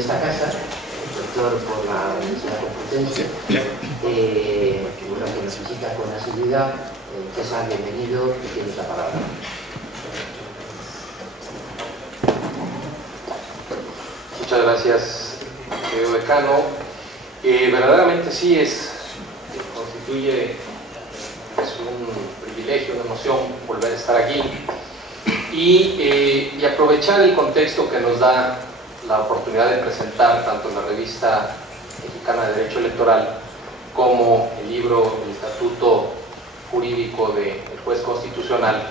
esta casa, doctor por la Universidad Complutense, bueno, que nos visita con asiduidad. César, bienvenido y tienes la palabra. Muchas gracias, querido decano. Verdaderamente sí constituye un privilegio, una emoción volver a estar aquí y aprovechar el contexto que nos da la oportunidad de presentar tanto en la revista mexicana de Derecho Electoral como el libro El Estatuto Jurídico del Juez Constitucional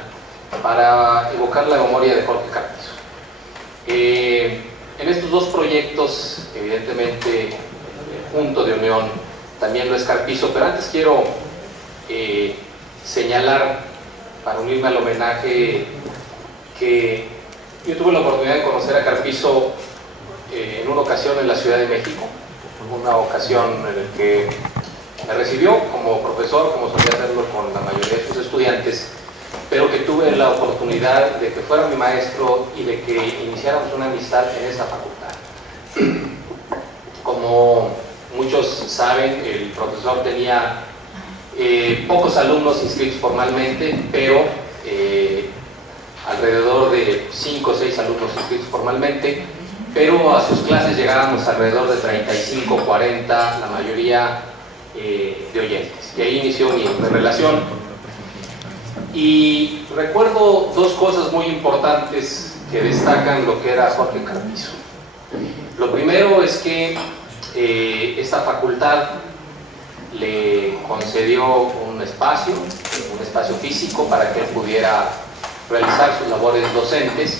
para evocar la memoria de Jorge Carpizo. En estos dos proyectos, evidentemente, el punto de unión también lo es Carpizo, pero antes quiero señalar, para unirme al homenaje, que yo tuve la oportunidad de conocer a Carpizo en una ocasión en la Ciudad de México, una ocasión en la que me recibió como profesor, como solía hacerlo con la mayoría de sus estudiantes, pero que tuve la oportunidad de que fuera mi maestro y de que iniciáramos una amistad en esa facultad. Como muchos saben, el profesor tenía pocos alumnos inscritos formalmente, pero alrededor de 5 o 6 alumnos inscritos formalmente, pero a sus clases llegábamos alrededor de 35, 40, la mayoría de oyentes. Y ahí inició mi relación. Y recuerdo dos cosas muy importantes que destacan lo que era Jorge Carpizo. Lo primero es que esta facultad le concedió un espacio físico para que él pudiera realizar sus labores docentes.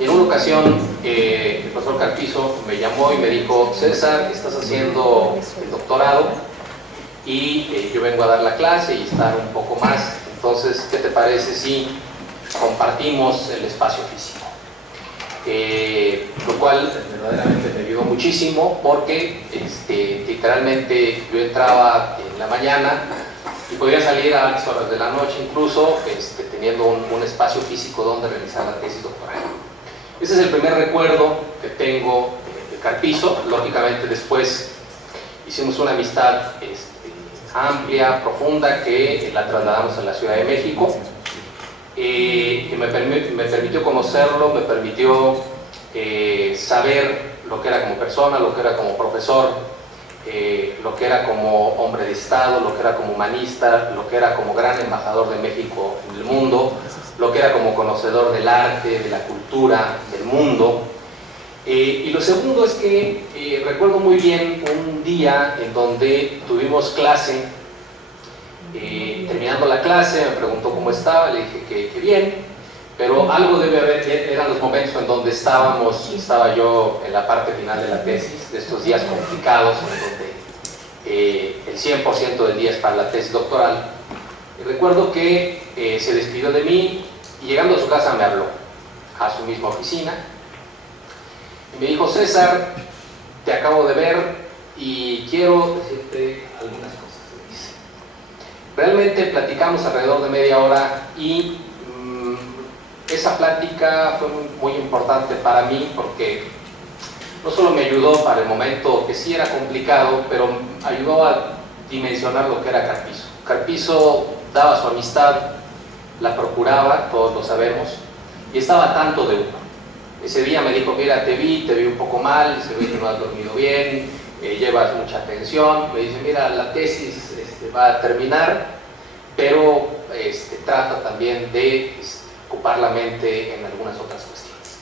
En una ocasión el profesor Carpizo me llamó y me dijo: César, estás haciendo el doctorado y yo vengo a dar la clase y estar un poco más, entonces, ¿qué te parece si compartimos el espacio físico? Lo cual verdaderamente me ayudó muchísimo, porque literalmente yo entraba en la mañana y podía salir a altas horas de la noche, incluso teniendo un espacio físico donde realizar la tesis doctoral. Ese es el primer recuerdo que tengo de Carpizo. Lógicamente después hicimos una amistad amplia, profunda, que la trasladamos a la Ciudad de México, que me permitió conocerlo, me permitió saber lo que era como persona, lo que era como profesor, lo que era como hombre de Estado, lo que era como humanista, lo que era como gran embajador de México en el mundo, lo que era como conocedor del arte, de la cultura, del mundo. Y lo segundo es que recuerdo muy bien un día en donde tuvimos clase. Terminando la clase me preguntó cómo estaba, le dije que bien, pero algo debe haber, eran los momentos en donde estaba yo en la parte final de la tesis, de estos días complicados en donde el 100% del día es para la tesis doctoral. Y recuerdo que se despidió de mí y llegando a su casa me habló a su misma oficina y me dijo: César, te acabo de ver y quiero decirte algunas cosas. Realmente platicamos alrededor de media hora y esa plática fue muy importante para mí, porque no solo me ayudó para el momento que sí era complicado, pero ayudó a dimensionar lo que era Carpizo. Carpizo daba su amistad, la procuraba, todos lo sabemos, y estaba tanto de uno. Ese día me dijo: mira, te vi un poco mal, se ve que no has dormido bien, llevas mucha atención. Me dice: mira, la tesis va a terminar, pero trata también de ocupar la mente en algunas otras cuestiones.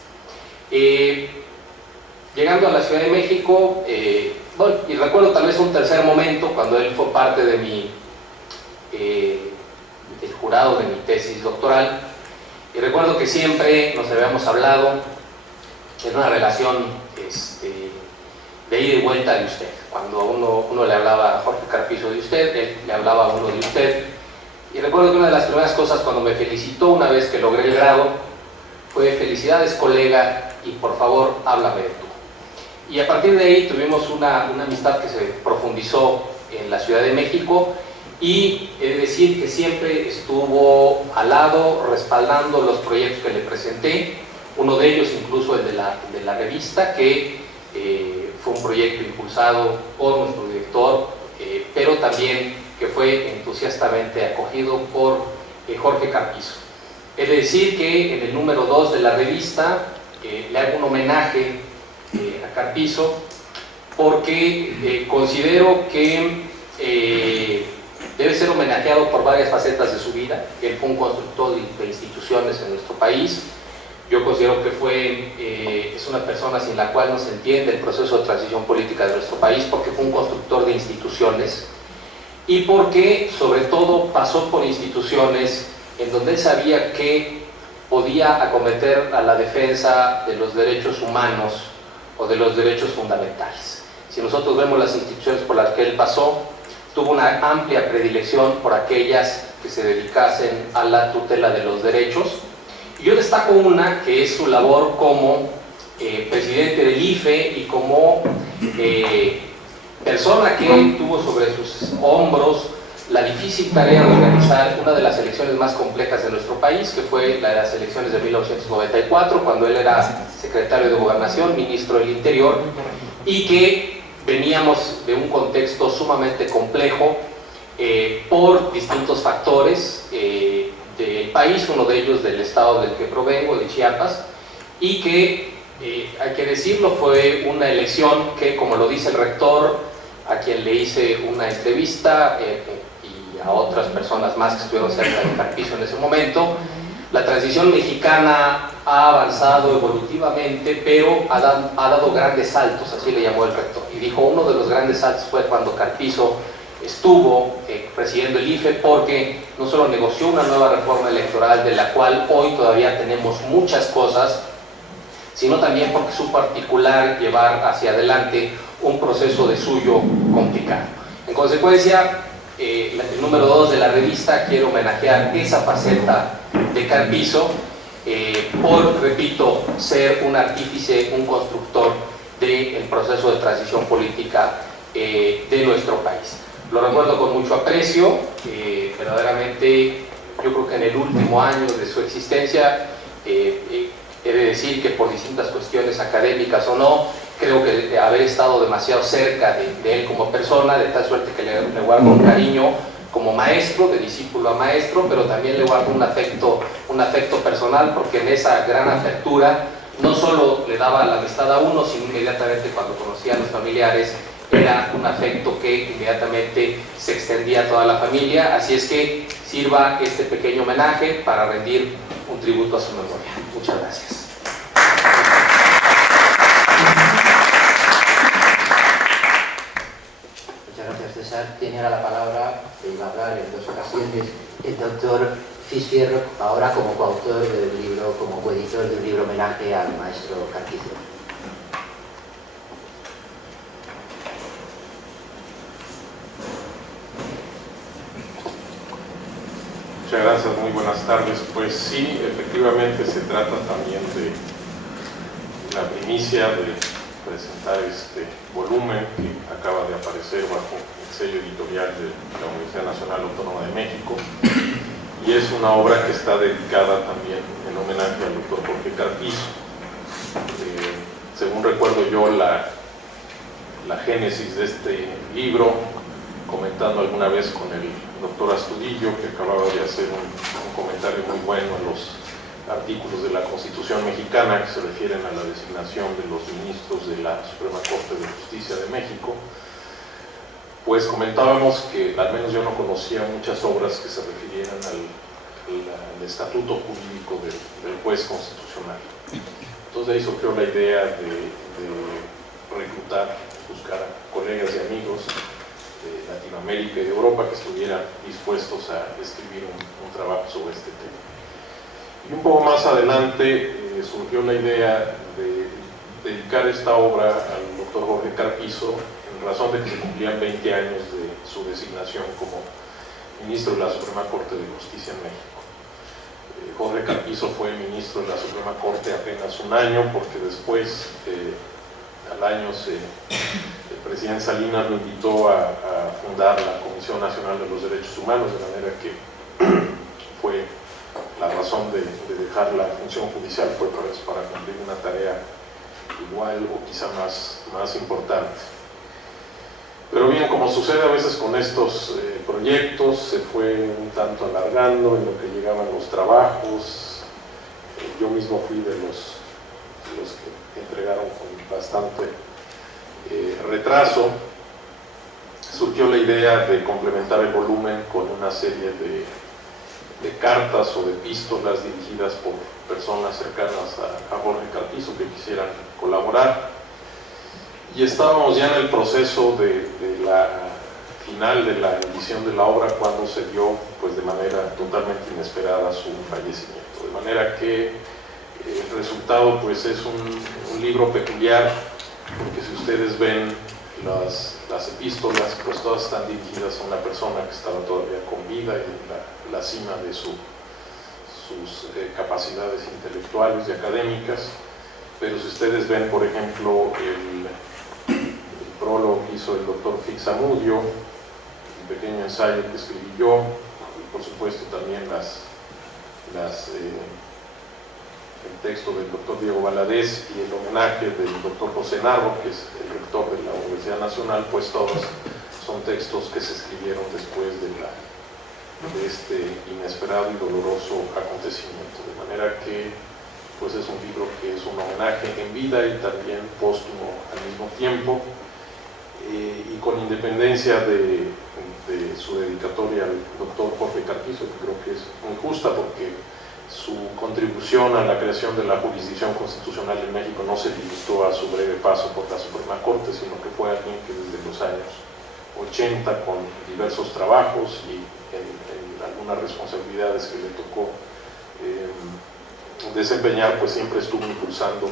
Llegando a la Ciudad de México, bueno, y recuerdo tal vez un tercer momento cuando él fue parte de del jurado de mi tesis doctoral, y recuerdo que siempre nos habíamos hablado en una relación de ida y vuelta de usted. Cuando uno le hablaba a Jorge Carpizo de usted, él le hablaba a uno de usted. Y recuerdo que una de las primeras cosas cuando me felicitó una vez que logré el grado fue: felicidades, colega, y por favor háblame de tú. Y a partir de ahí tuvimos una amistad que se profundizó en la Ciudad de México, y he de decir que siempre estuvo al lado, respaldando los proyectos que le presenté, Uno de ellos incluso el de la revista, que fue un proyecto impulsado por nuestro director, pero también que fue entusiastamente acogido por Jorge Carpizo. Es decir que en el número 2 de la revista le hago un homenaje a Carpizo, porque considero que debe ser homenajeado por varias facetas de su vida. Él fue un constructor de instituciones en nuestro país. Yo considero que es una persona sin la cual no se entiende el proceso de transición política de nuestro país, porque fue un constructor de instituciones y porque sobre todo pasó por instituciones en donde él sabía que podía acometer a la defensa de los derechos humanos o de los derechos fundamentales. Si nosotros vemos las instituciones por las que él pasó, tuvo una amplia predilección por aquellas que se dedicasen a la tutela de los derechos. Y yo destaco una que es su labor como presidente del IFE y como persona que tuvo sobre sus hombros la difícil tarea de organizar una de las elecciones más complejas de nuestro país, que fue la de las elecciones de 1994, cuando él era secretario de Gobernación, ministro del Interior, y que veníamos de un contexto sumamente complejo por distintos factores del país, uno de ellos del estado del que provengo, de Chiapas, y que, hay que decirlo, fue una elección que, como lo dice el rector, a quien le hice una entrevista, y a otras personas más que estuvieron cerca de Carpizo en ese momento, la transición mexicana ha avanzado evolutivamente, pero ha dado grandes saltos, así le llamó el rector. Y dijo, uno de los grandes saltos fue cuando Carpizo estuvo presidiendo el IFE, porque no solo negoció una nueva reforma electoral, de la cual hoy todavía tenemos muchas cosas, sino también porque supo articular, llevar hacia adelante un proceso de suyo complicado. En consecuencia, el número 2 de la revista quiere homenajear esa faceta de Carpizo por, repito, ser un artífice, un constructor del proceso de transición política de nuestro país. Lo recuerdo con mucho aprecio, verdaderamente yo creo que en el último año de su existencia, he de decir que por distintas cuestiones académicas o no, creo que haber estado demasiado cerca de él como persona, de tal suerte que le guardo un cariño como maestro, de discípulo a maestro, pero también le guardo un afecto personal, porque en esa gran apertura no solo le daba la amistad a uno, sino inmediatamente cuando conocía a los familiares, era un afecto que inmediatamente se extendía a toda la familia. Así es que sirva este pequeño homenaje para rendir un tributo a su memoria. Muchas gracias. Muchas gracias, César. Tiene ahora la palabra, que iba a hablar en 2 ocasiones, el doctor Fisfierro, ahora como coautor del libro, como coeditor de un libro homenaje al maestro Carpizo. Muchas gracias, muy buenas tardes. Pues sí, efectivamente se trata también de la primicia de presentar este volumen que acaba de aparecer bajo el sello editorial de la Universidad Nacional Autónoma de México, y es una obra que está dedicada también en homenaje al doctor Jorge Carpizo. Según recuerdo yo la génesis de este libro, comentando alguna vez con el doctor Astudillo, que acababa de hacer un comentario muy bueno a los artículos de la Constitución mexicana que se refieren a la designación de los ministros de la Suprema Corte de Justicia de México, pues comentábamos que al menos yo no conocía muchas obras que se refirieran al estatuto jurídico del juez constitucional. Entonces de ahí surgió la idea de reclutar, buscar a colegas y amigos de Latinoamérica y de Europa que estuvieran dispuestos a escribir un trabajo sobre este tema. Y un poco más adelante surgió la idea de dedicar esta obra al doctor Jorge Carpizo, en razón de que se cumplían 20 años de su designación como ministro de la Suprema Corte de Justicia en México. Jorge Carpizo fue ministro de la Suprema Corte apenas un año, porque después, al año, el presidente Salinas lo invitó a fundar la Comisión Nacional de los Derechos Humanos, de manera que fue la razón de dejar la función judicial fue para cumplir una tarea igual o quizá más importante. Pero bien, como sucede a veces con estos proyectos, se fue un tanto alargando en lo que llegaban los trabajos. Yo mismo fui de los que entregaron con bastante retraso. Surgió la idea de complementar el volumen con una serie de cartas o de epístolas dirigidas por personas cercanas a Jorge Carpizo que quisieran colaborar, y estábamos ya en el proceso de la final de la edición de la obra cuando se dio pues de manera totalmente inesperada su fallecimiento, de manera que el resultado pues es un libro peculiar, porque si ustedes ven las epístolas, pues todas están dirigidas a una persona que estaba todavía con vida y en la cima de sus capacidades intelectuales y académicas. Pero si ustedes ven, por ejemplo, el prólogo que hizo el doctor Fixamudio, un pequeño ensayo que escribí yo, y por supuesto también el texto del doctor Diego Valadez y el homenaje del doctor José Narro, que es el rector de la Universidad Nacional, pues todos son textos que se escribieron después de este inesperado y doloroso acontecimiento, de manera que pues es un libro que es un homenaje en vida y también póstumo al mismo tiempo, y con independencia de su dedicatoria al doctor Jorge Carpizo, que creo que es muy justa, porque su contribución a la creación de la jurisdicción constitucional en México no se limitó a su breve paso por la Suprema Corte, sino que fue alguien que desde los años 80, con diversos trabajos y en algunas responsabilidades que le tocó desempeñar, pues siempre estuvo impulsando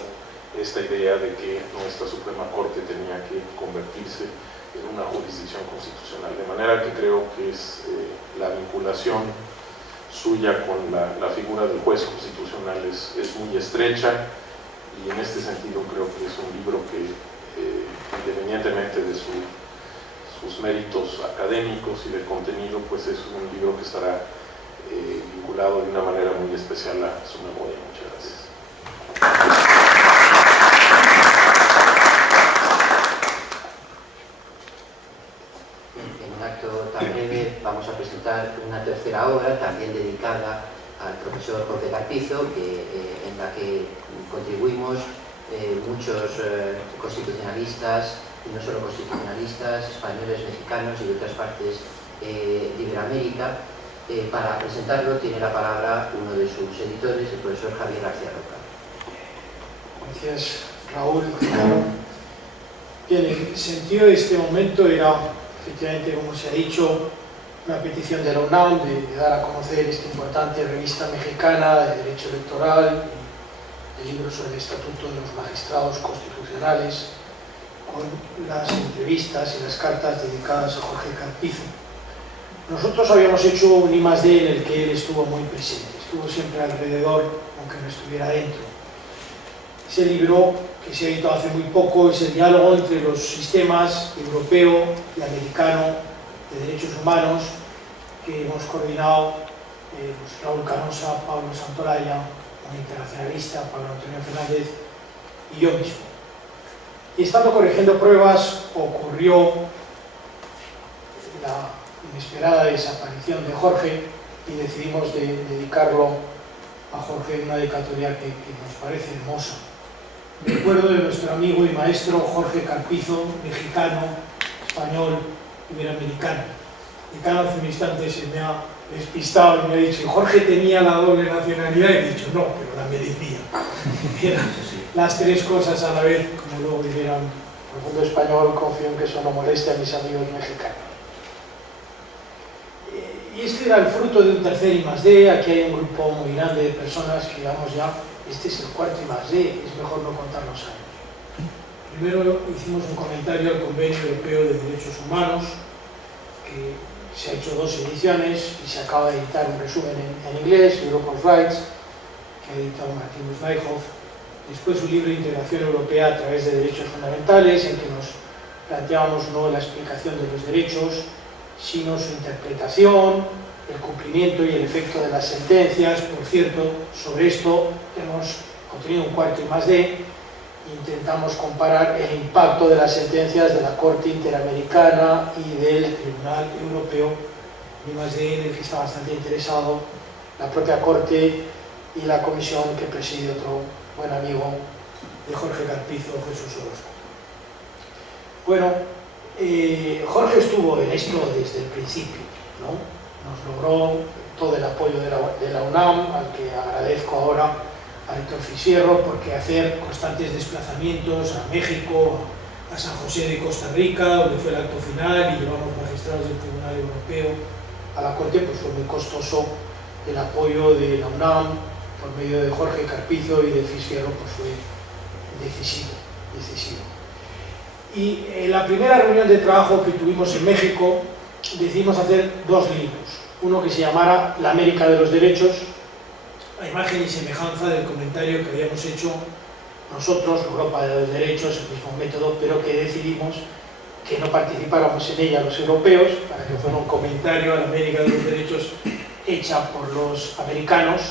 esta idea de que nuestra Suprema Corte tenía que convertirse en una jurisdicción constitucional, de manera que creo que es la vinculación suya con la figura del juez constitucional es muy estrecha, y en este sentido creo que es un libro que, independientemente de sus méritos académicos y de contenido, pues es un libro que estará vinculado de una manera muy especial a su memoria. Muchas gracias. En un acto tan breve vamos a presentar una tercera obra también dedicada al profesor Jorge Carpizo, en la que contribuimos muchos constitucionalistas, y no solo constitucionalistas, españoles, mexicanos y de otras partes de Iberoamérica. Para presentarlo tiene la palabra uno de sus editores, el profesor Javier García Roca. Gracias, Raúl. Bien, el sentido de este momento era, efectivamente, como se ha dicho, una petición de la UNAM de dar a conocer esta importante revista mexicana de Derecho Electoral, el libro sobre el Estatuto de los Magistrados Constitucionales, con las entrevistas y las cartas dedicadas a Jorge Carpizo. Nosotros habíamos hecho un I+D en el que él estuvo muy presente, estuvo siempre alrededor, aunque no estuviera dentro. Ese libro, que se ha editado hace muy poco, es el diálogo entre los sistemas europeo y americano de derechos humanos, que hemos coordinado Raúl Canosa, Pablo Santolaya, un internacionalista, Pablo Antonio Fernández y yo mismo. Y estando corrigiendo pruebas, ocurrió la inesperada desaparición de Jorge y decidimos dedicarlo a Jorge en una dedicatoria que nos parece hermosa. Recuerdo de nuestro amigo y maestro Jorge Carpizo, mexicano, español, iberoamericano. Decano, hace un instante se me ha despistado y me ha dicho: Jorge tenía la doble nacionalidad, y he dicho no, pero la merecía. Eran las tres cosas a la vez, como luego dijeron el mundo español. Confío en que eso no moleste a mis amigos mexicanos. Y este era el fruto de un tercer I+D. Aquí hay un grupo muy grande de personas que digamos ya, este es el cuarto I+D, es mejor no contar los años. Primero hicimos un comentario al Convenio Europeo de Derechos Humanos, que se ha hecho 2 ediciones y se acaba de editar un resumen en inglés, Europe of Rights, que ha editado Martin Nijhoff. Después un libro de integración europea a través de derechos fundamentales, en que nos planteábamos no la explicación de los derechos, sino su interpretación, el cumplimiento cumplimiento y el efecto de las sentencias. Por cierto, sobre esto hemos obtenido un cuarto I+D. Intentamos comparar el impacto de las sentencias de la Corte Interamericana y del Tribunal Europeo, I+D, en el que está bastante interesado la propia Corte y la comisión que preside otro buen amigo de Jorge Carpizo, Jesús Orozco. Bueno, Jorge estuvo en esto desde el principio, ¿no? Nos logró todo el apoyo de la UNAM, al que agradezco ahora a Héctor Fisierro, porque hacer constantes desplazamientos a México, a San José de Costa Rica, donde fue el acto final, y llevamos magistrados del Tribunal Europeo a la Corte, pues fue muy costoso. El apoyo de la UNAM por medio de Jorge Carpizo y de Fisierro pues fue decisivo. Y en la primera reunión de trabajo que tuvimos en México decidimos hacer 2 libros, uno que se llamara La América de los Derechos, a imagen y semejanza del comentario que habíamos hecho nosotros, Europa de los Derechos, el mismo método, pero que decidimos que no participáramos en ella los europeos, para que fuera un comentario a la América de los Derechos hecha por los americanos,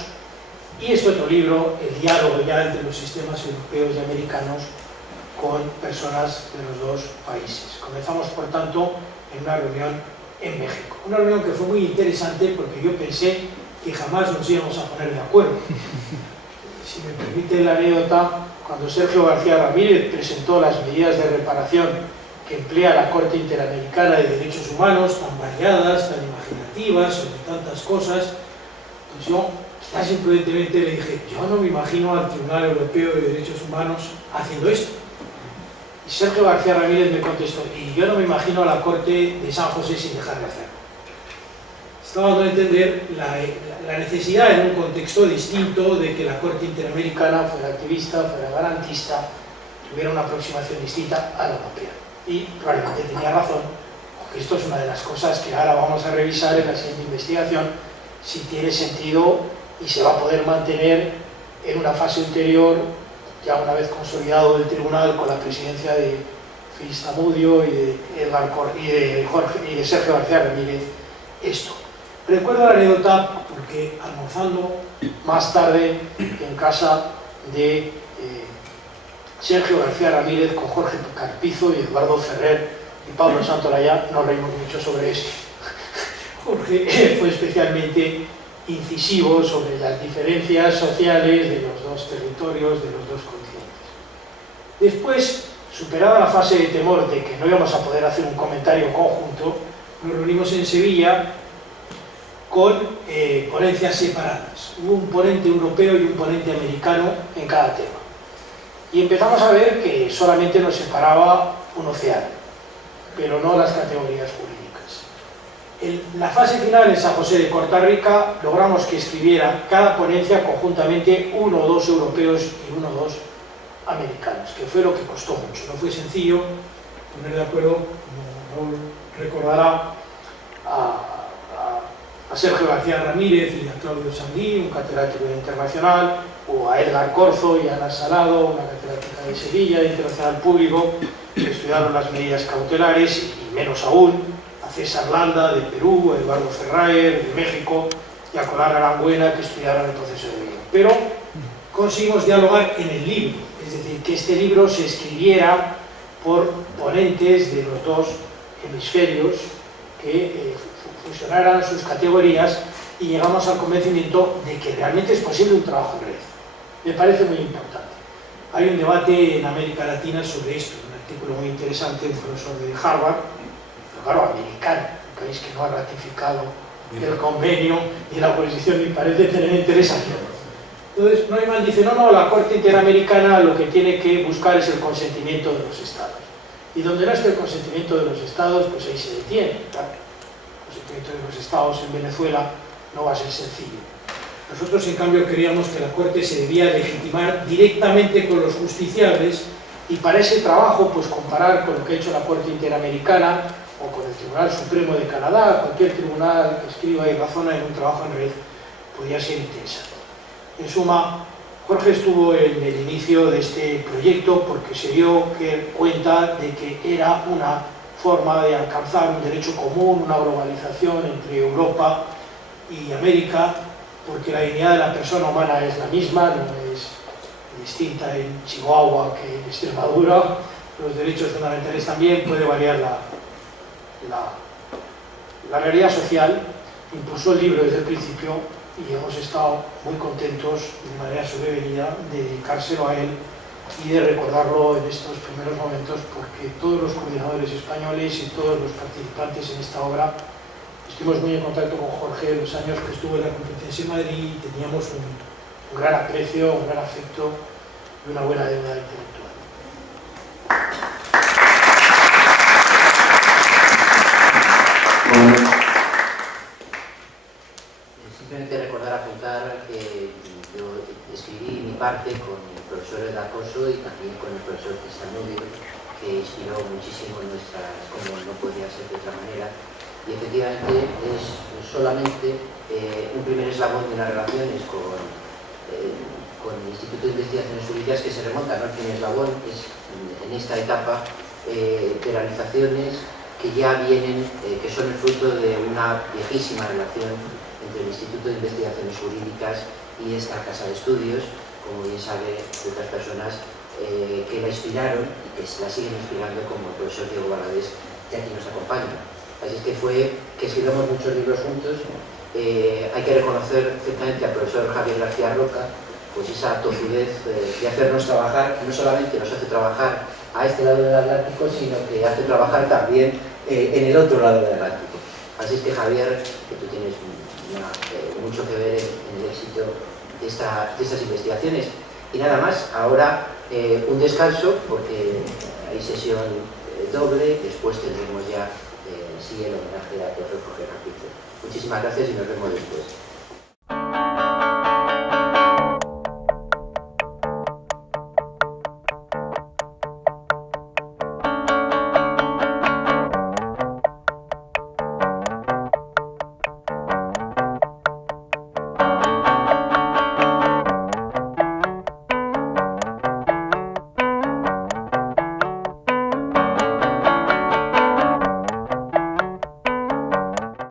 y este otro libro, el diálogo ya entre los sistemas europeos y americanos con personas de los dos países. Comenzamos, por tanto, en una reunión en México. Una reunión que fue muy interesante porque yo pensé que jamás nos íbamos a poner de acuerdo. Si me permite la anécdota, cuando Sergio García Ramírez presentó las medidas de reparación que emplea la Corte Interamericana de Derechos Humanos, tan variadas, tan imaginativas, sobre tantas cosas, pues yo, quizás imprudentemente, le dije, yo no me imagino al Tribunal Europeo de Derechos Humanos haciendo esto. Y Sergio García Ramírez me contestó, y yo no me imagino a la Corte de San José sin dejar de hacerlo. Estaba dando a entender la necesidad, en un contexto distinto, de que la Corte Interamericana fuera activista, fuera garantista, tuviera una aproximación distinta a la europea. Y probablemente tenía razón, porque esto es una de las cosas que ahora vamos a revisar en la siguiente investigación, si tiene sentido y se va a poder mantener en una fase ulterior, ya una vez consolidado el tribunal con la presidencia de Félix Zamudio y de Sergio García Ramírez, esto. Recuerdo la anécdota porque almorzando más tarde en casa de Sergio García Ramírez con Jorge Carpizo y Eduardo Ferrer y Pablo Santolaya, nos reímos mucho sobre esto. Jorge fue especialmente incisivo sobre las diferencias sociales de los dos territorios, de los dos continentes. Después, superada la fase de temor de que no íbamos a poder hacer un comentario conjunto, nos reunimos en Sevilla con ponencias separadas. Hubo un ponente europeo y un ponente americano en cada tema. Y empezamos a ver que solamente nos separaba un océano, pero no las categorías jurídicas. En la fase final en San José de Costa Rica logramos que escribiera cada ponencia conjuntamente 1 o 2 europeos y 1 o 2 americanos, que fue lo que costó mucho. No fue sencillo poner de acuerdo, como Raúl recordará, a Sergio García Ramírez y a Claudio Sanguí, un catedrático internacional, o a Edgar Corzo y a Ana Salado, una catedrática de Sevilla, de Internacional Público, que estudiaron las medidas cautelares, y menos aún a César Landa, de Perú, a Eduardo Ferraer, de México, y a Colar Aranguena, que estudiaron el proceso de Viena. Pero conseguimos dialogar en el libro, es decir, que este libro se escribiera por ponentes de los dos hemisferios que fusionaran sus categorías, y llegamos al convencimiento de que realmente es posible un trabajo en red. Me parece muy importante. Hay un debate en América Latina sobre esto, un artículo muy interesante de un profesor de Harvard, pero claro, americano, un país que no ha ratificado el convenio y la jurisdicción, y parece tener interés en hacerlo. Entonces, Neumann dice, no, la Corte Interamericana lo que tiene que buscar es el consentimiento de los Estados. Y donde no esté el consentimiento de los Estados, pues ahí se detiene. Claro. El consentimiento de los Estados en Venezuela no va a ser sencillo. Nosotros, en cambio, creíamos que la Corte se debía legitimar directamente con los justiciables, y para ese trabajo, pues comparar con lo que ha hecho la Corte Interamericana o con el Tribunal Supremo de Canadá, cualquier tribunal que escriba y razona en un trabajo en red, podría ser interesante. En suma, Jorge estuvo en el inicio de este proyecto porque se dio cuenta de que era una forma de alcanzar un derecho común, una globalización entre Europa y América, porque la dignidad de la persona humana es la misma, no es distinta en Chihuahua que en Extremadura. Los derechos fundamentales también, puede variar la realidad social. Impulsó el libro desde el principio y hemos estado muy contentos de manera sobrevenida de dedicárselo a él y de recordarlo en estos primeros momentos, porque todos los coordinadores españoles y todos los participantes en esta obra estuvimos muy en contacto con Jorge los años que estuvo en la Complutense en Madrid y teníamos un gran aprecio, un gran afecto y una buena deuda intelectual. Simplemente recordar, apuntar que yo escribí mi parte con el profesor Edacoso y también con el profesor Cristianudio, que inspiró muchísimo nuestras, como no podía ser de otra manera, y efectivamente es solamente un primer eslabón de unas relaciones con el Instituto de Investigaciones Jurídicas que se remonta, ¿no? El primer eslabón es en esta etapa de realizaciones que ya vienen, que son el fruto de una viejísima relación entre el Instituto de Investigaciones Jurídicas y esta casa de estudios, como bien sabe, de otras personas que la inspiraron y que la siguen inspirando, como el profesor Diego Valadez, que aquí nos acompaña. Así es que fue que escribimos muchos libros juntos. Hay que reconocer ciertamente al profesor Javier García Roca, pues esa tozudez de hacernos trabajar, que no solamente nos hace trabajar a este lado del Atlántico, sino que hace trabajar también en el otro lado del Atlántico. Así es que Javier, que tú tienes mucho que ver en el éxito de estas investigaciones. Y nada más, ahora un descanso, porque hay sesión doble, después tendremos ya sí el homenaje a profesor Jorge Carpizo. Muchísimas gracias y nos vemos después.